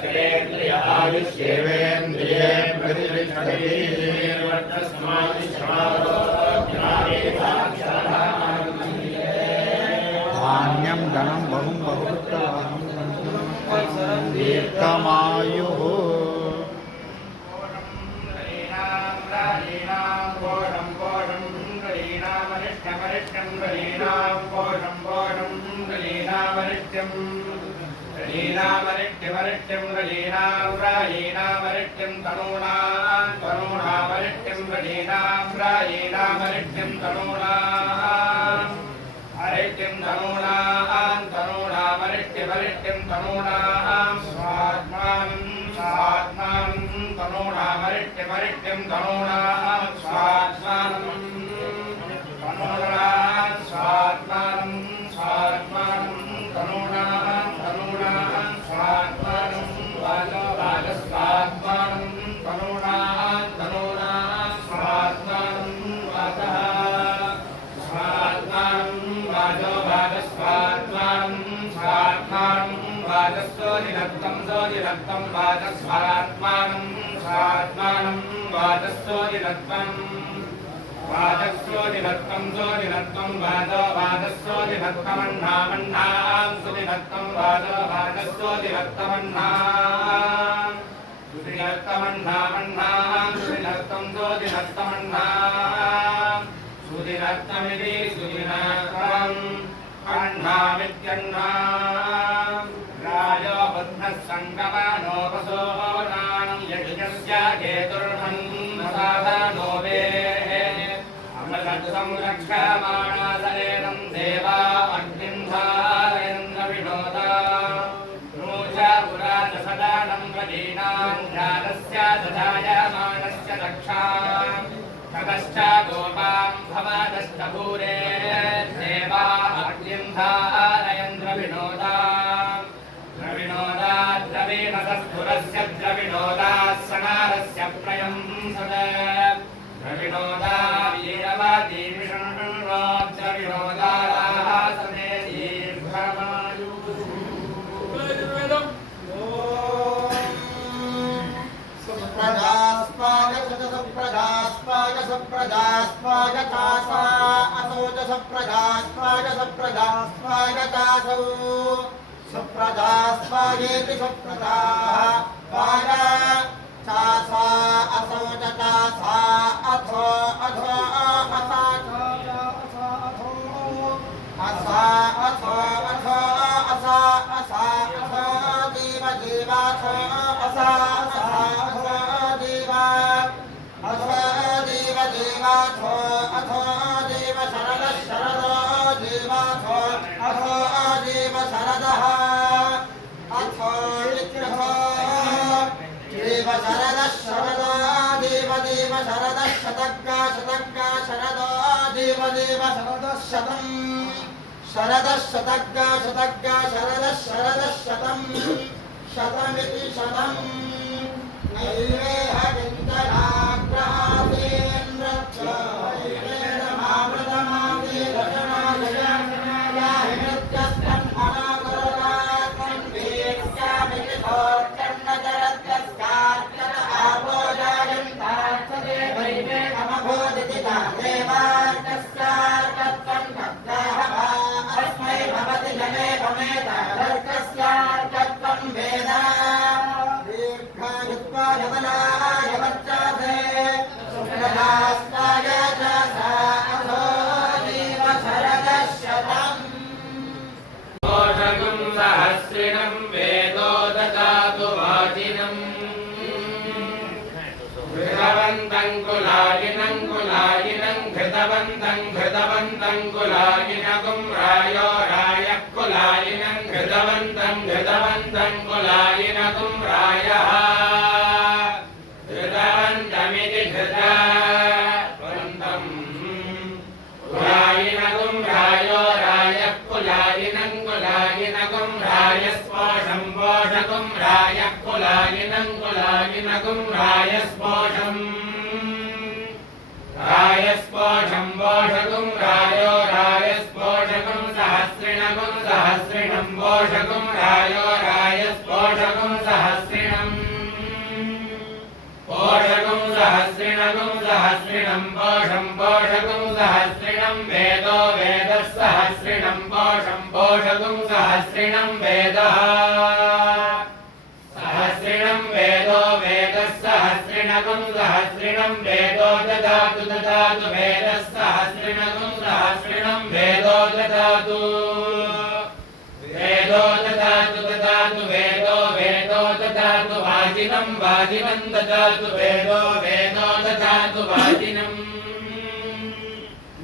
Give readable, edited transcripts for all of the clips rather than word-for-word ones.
शिवेन्द्रिय आयुष्येवेन्द्रिये प्रतिष्ठति धान्यं धनं बहुं बहुपुत्रवाहं दीर्घमायुः लीनामरिट्यमरिट्यं लीनामरिट्यं तनूणामरिट्यं लीनामरिट्यं तनूणामरिट्यं तनूणामरिट्यमरिट्यं स्वात्मानं तनूणामरिट्यमरिट्यं स्वात्मानं स्वात्मानं वाचस्वोदिनत्वं वाचस्वोदिनत्वं सोदिनत्वं वाचो वाचस्वोदिनत्वमन्नामन्नां सुदिनत्वं वाचो वाचस्वोदिनत्वमन्नां सुदिनत्वमन्नामन्नां सुदिनत्वं सोदिनत्वमन्नां सुदिनत्वमिति सुदिनत्वम् अन्नामित्यन्नां राजो बुद्धः सङ्गमानोपसोनानं यज्ञस्य केतुर्मन्मसाधनो वेः अमृतं रक्षमाणासरेणं देवा अग्निं धारयन्द्रविनोदा नूजा पुराज सदानं वदीनां ज्ञानस्य दधायमानस्य दक्षां खगश्च गोपां भवादश्च भूरे देवा अग्निं धारयन्द्रविनोदा द्रविणोदाद्रवीणसस्फुरस्य द्रविणोदास्सनारस्य प्रयं सदा द्रविणोदा वीरवादी विष्णुर्नो द्रविणोदाः सदे दीर्घमायुः सुप्रजास्पाय तासा असोच सुप्रजास्पाय तासौ सुप्रजास्पायेति सुप्रजाः पाय तासा असोच तासा अथो अथो असा अथो अथो असा असा अथो जीव जीवाथो असा असा अथो जीवा अथो जीव जीवाथो अथो जीव शरदः शरदो जीवाथो अथो जीव शरदः अथो इत्यथो जीव शरदः शरदो जीव जीव शरदः शतग्गा शतग्गा शरदो जीव जीव शरदः शतम् शरदः शतग्गा शतग्गा शरदः शरदः शतम् शतमिति शतम् नैवेह किञ्चनाग्रहासेन्द्रच्च नैवेह मामृतमासे रचनाय नृत्यस्तन् अनाकरणात्मन् वेक्ष्यामिति भोर्चन्नचरत्यस्कार्चन आभोजायन्तार्चते वैवेकमभोदिति देवार्कस्यार्कत्वं भक्ताः अस्मै भवति जने भवेदार्कस्यार्कत्वं वेद दीर्घायुत्वायवनाय वर्चासे सुप्रजास्ताय च सा अथो जीव शरदः शतम् कोशगुं सहस्रिणं वेदो ददातु वाचिनं घृतवन्तं कुलायिनं कुलायिनं घृतवन्तं घृतवन्तं कुलायिनगुं रायो रायः कुलायिनं घृतवन्तं घृतवन्तं कुलायिनगुं रायः घृतवन्तमिति घृतवन्तं कुलायिनगुं रायो रायः कुलायिनं कुलायिनगुं रायस्पोषं पोषगुं रायः कुलायिनं कुलायिनगुं रायस्पोषम् रायस्पोषं पोषगुं रायो रायस्पोषगुं सहस्रिणगुं सहस्रिणं पोषगुं रायो रायस्पोषगुं सहस्रिणं सहस्रगुं सहस्रिणं वेदः सहस्रिणं वेदो वेदः सहस्रिणगुं सहस्रिणं वेदो ददातु ददातु वेदः सहस्रिणगुं सहस्रिणं वेदो ददातु वेदो ददातु ददातु वेदो वेदो ददातु वाजिनं वाजिनं ददातु वेदो वेदो ददातु वाजिनं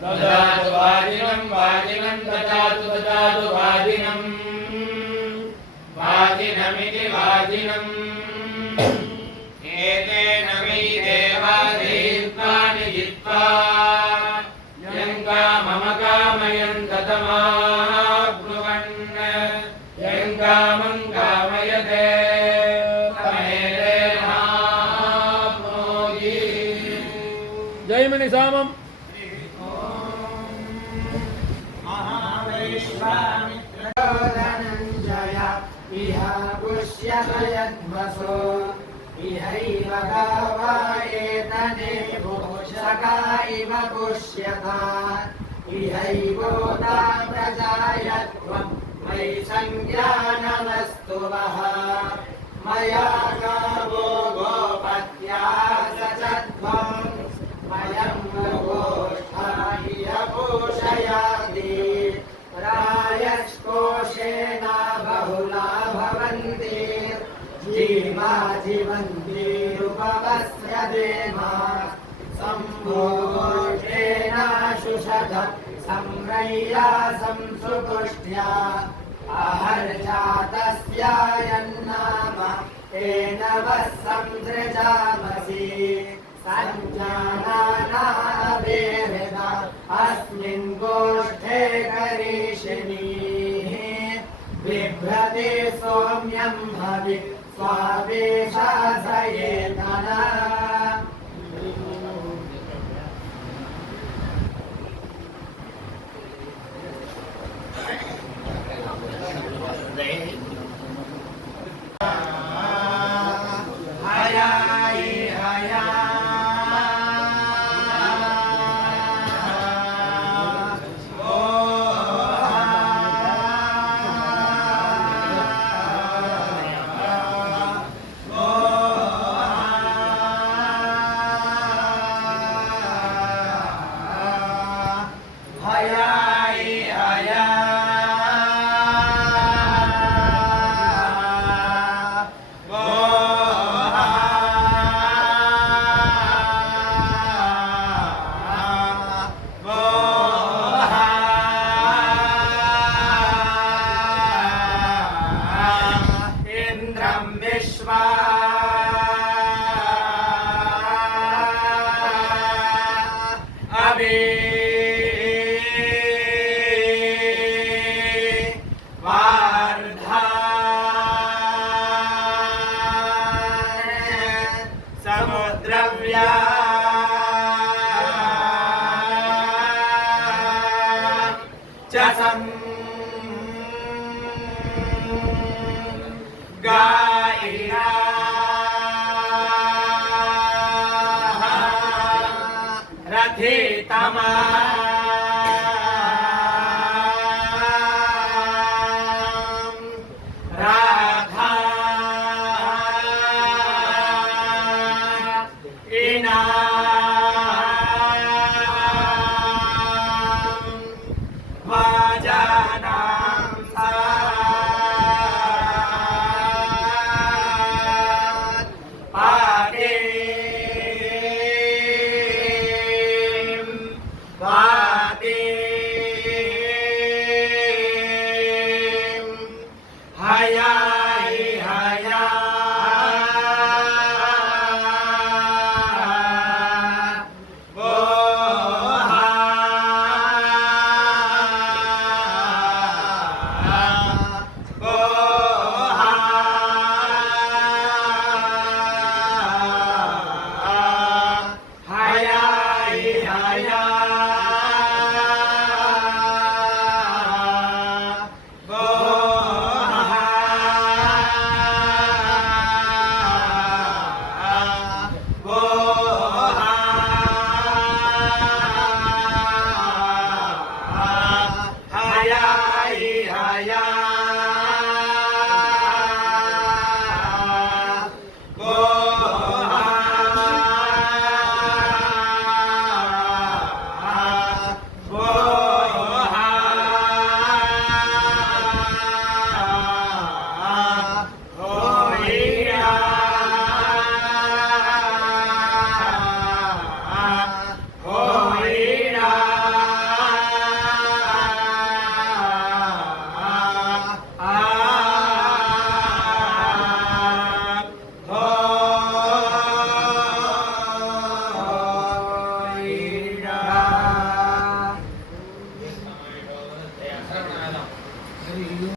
ददातु वाजिनं वाजिनं ददातु ददातु वाजिनं वाजिनमिति वाजिनम् एतेन वै देवादीत्वानि जित्वा यं कामम कामयन् ततमाप्नुवन् यं कामं कामयते तमेतेनाप्नोति। जय मणि सामम धनञ्जय इह पुष्यतयद्वसो इहैव गावा एतने भूषका इव पुष्यता इहैवोता प्रजायत्वं मयि संज्ञानमस्तु वः मया गावो गोपत्याः सचत्वं मयं गोष्ठा इह पोषयाति रायस्कोशेन बहुला भवन्ति जीवा जीवन्तीरुपवस्य देवा सम्भोगेनाशुषध संरय्या संसुपुष्ट्या अहर्जातस्यायन्नाम तेन वः संसृजामसि सञ्जानानावेदा अस्मिन् गोष्ठे करिष्यिणीः बिभ्रते सौम्यं भवि स्वावेशासयेतना विश्वा